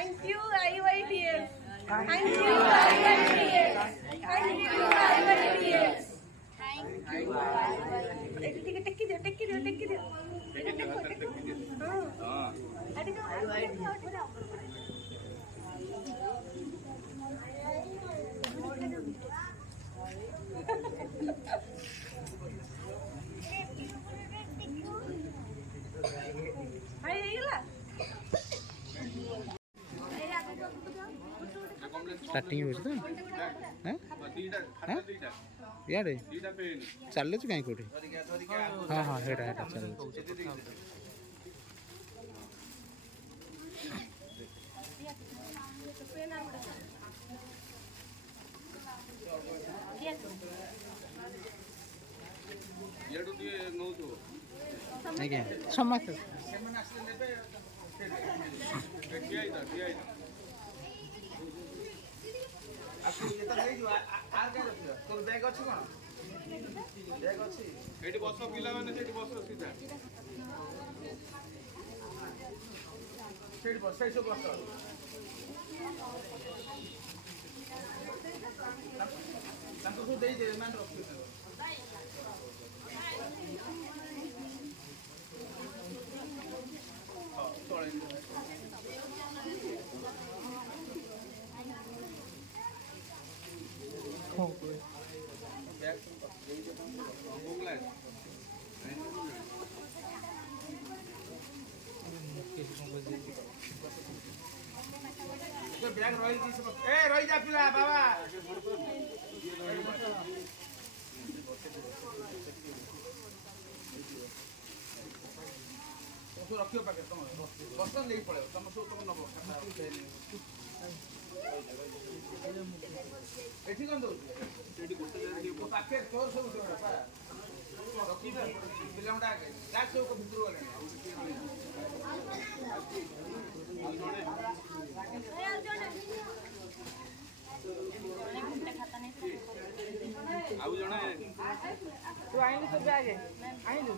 Thank you, IYTS. Thank you, IYTS. Thank you, IYTS. Techie they starting हो यारे चलु कहीं कौटे हाँ हाँ हेटा हेटा चल आज्ञा समस्त बस पिला बस सीधा बैग रही जा पिला बाबा रखियो पाके तुम बस नहीं पड़े तुम सब तुम नब एठी कोन दो एठी गोटे जगह पाके तोर सब रखी पिला मुंडा के जा सब को भितर गले आउ जणे तू आइनु तो बैग आइनु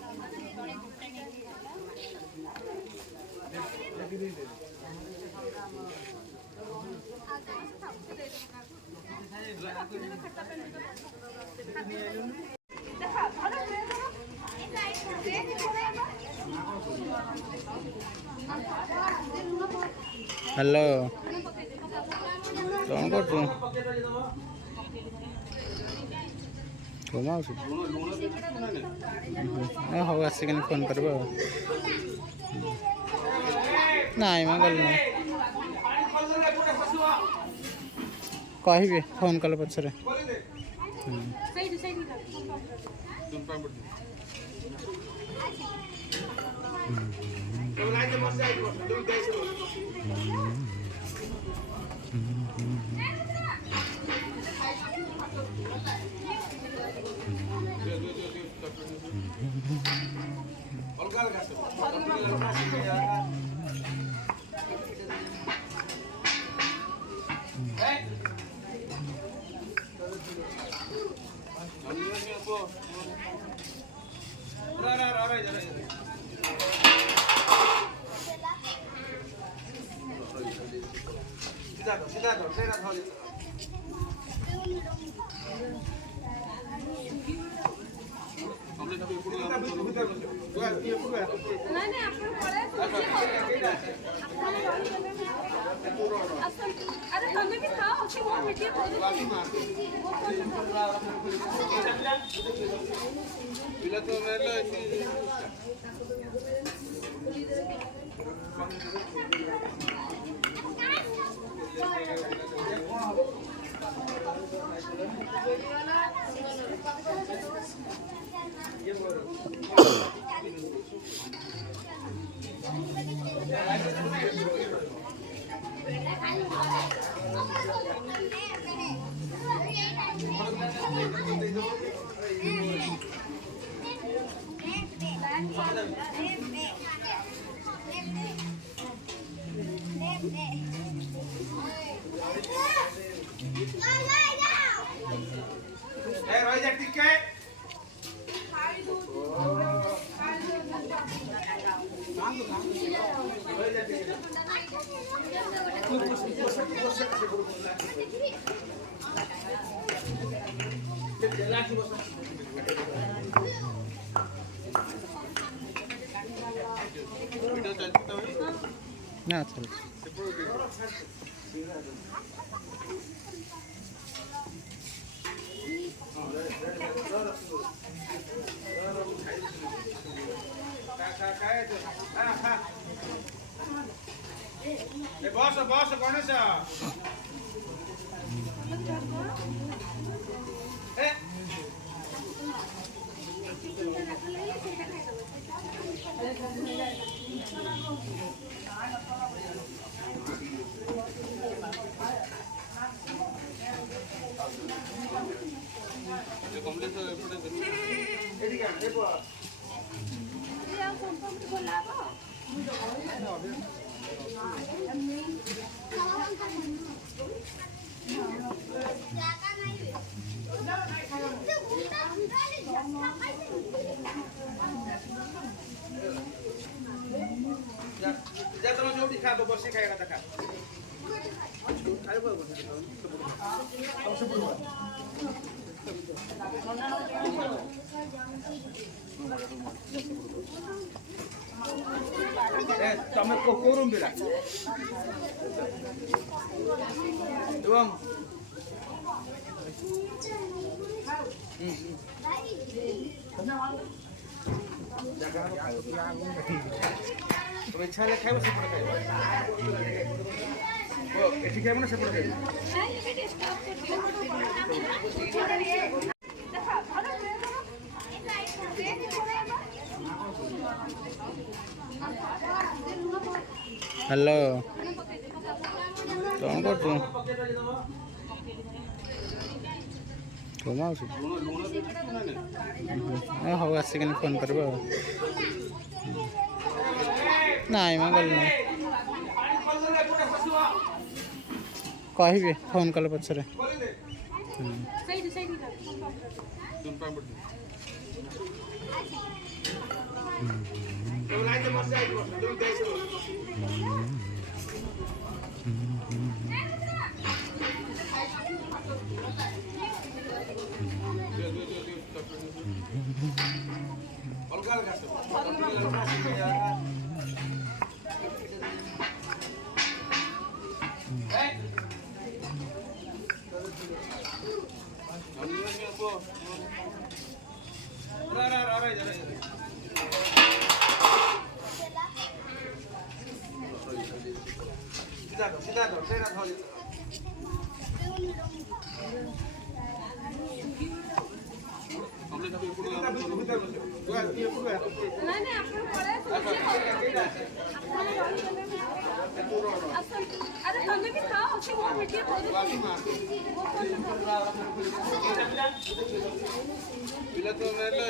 हेलो कौन कर तू कमा हाँ आसिक फोन कर नाई मैं गल कह फोन कल पचर अरे तुम्हें भी खाओ वो वीडियो पिला तो मेलो ଚାଲୁଛି। बस बस गणेश तुम जो दिखा दो बस खाएगा देखा तमें कोरूम बिला एवं इच्छा हेल्ले खाइब सेपटे खाइब एठी खाइब ना सेपटे खाइब हेलो कौन कर तू कमा हौ आसिक फोन कर नाई मैं गल कह फोन कले पचर सीधा दो तेरा धोली नहीं आप अरे तुम्हें भी खाओ वो वीडियो पिला तो मेरे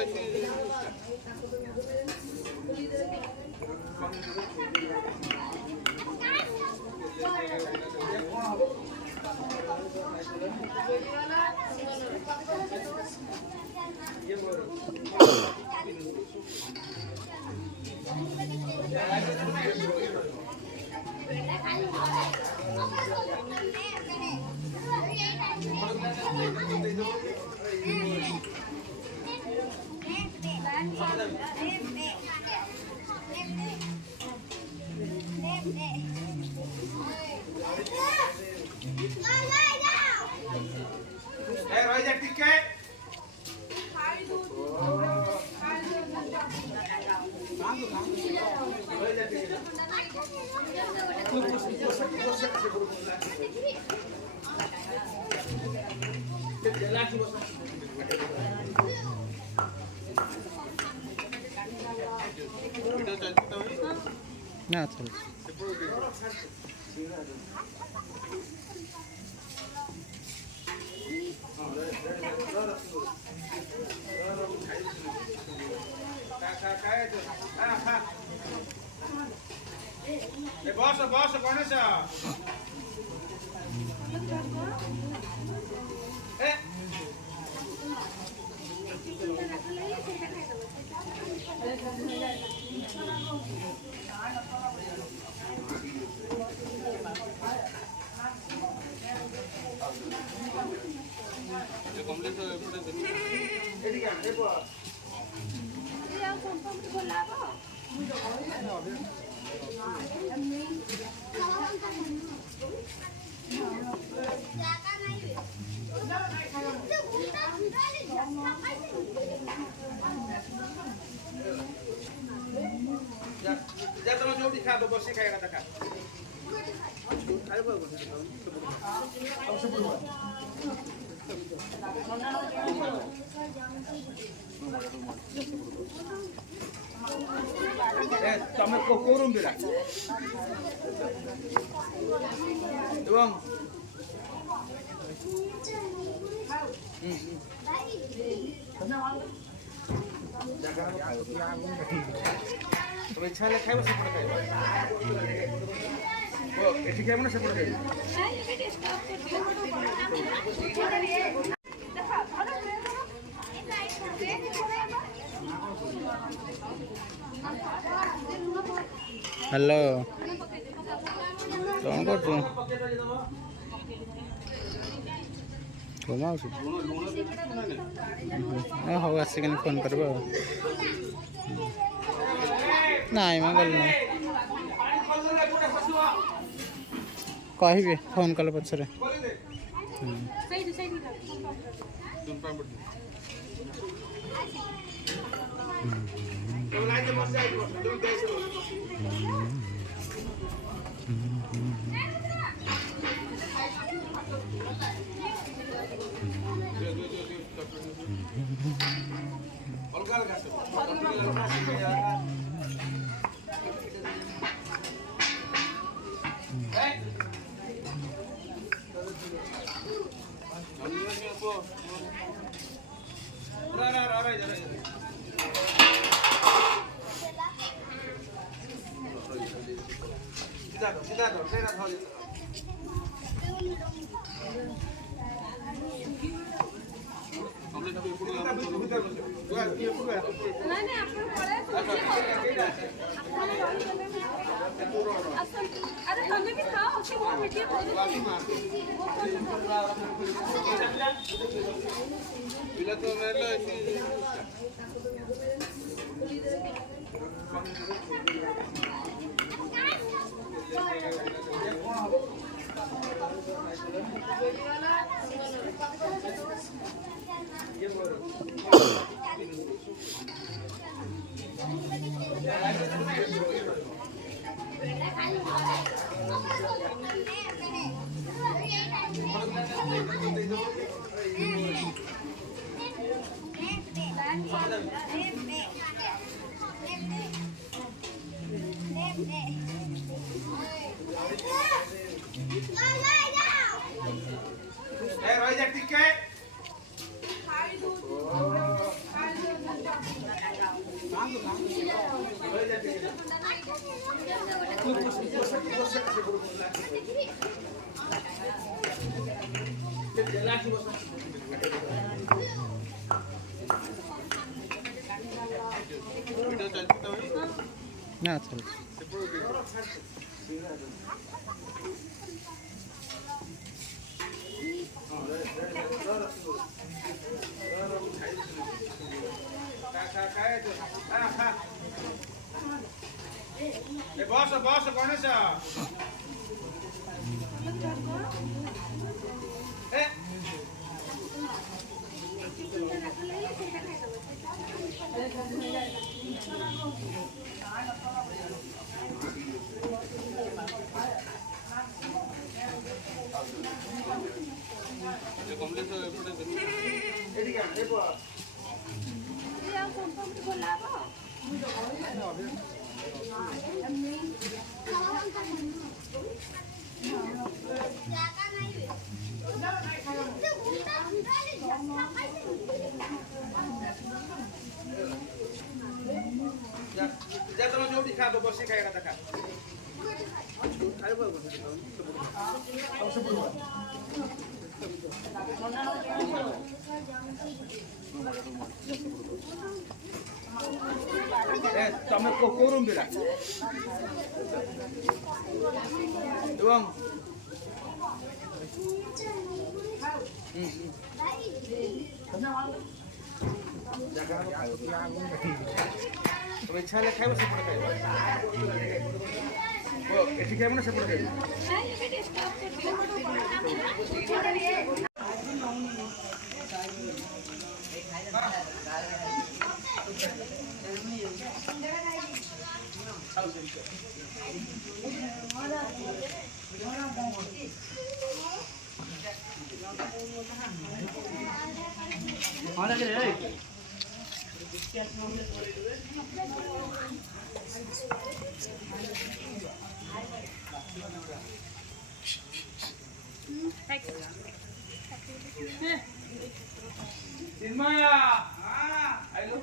ना चल बस बस गणेश बोला যা তুমি যোଉଠି খাবো বসে ଖାଇବା କଥା ଖା ଖାଇବ ତମେ କୋଉ ରୁମ୍ ପିଲା ଏବଂ তুমি ইচ্ছা হলে খাইব সেপটে খাইব এটি খাইব না সেপটে খাইব ହ୍ୟାଲୋ କ'ଣ କରୁଛୁ କମା ଆସୁଛୁ ହଉ ଆସିକିନି ଫୋନ୍ କରିବ ଆଉ ନାଇଁ ମ ଗଲି ନାହିଁ କହିବି ଫୋନ୍ କଲେ ପଛରେ ଅଲଗା ଅଲଗା सीधा दो ट्रेन धो नहीं अपन पड़े अरे तुम्हें भी खाओ कि वो वीडियो पिला तो मेरे रही जा टिकट ना चल बस बस गणेश जा तुम जोड़ी खा बस खाଇବା କଥା ଖା ତମେ କୋଉ ରୁମ୍ ପିଲା ଏବଂ তুমি ইচ্ছা হলে খাইব সেপটে খাইব ଏଠି ଖାଇବ ନା ସେପଟେ ଖାଇବ? ନାଇଁ ଏବେ ଟିକେ ଷ୍ଟପ୍ କରିଦିଅ। ଚିନ୍ମୟ ଆଇଲୁ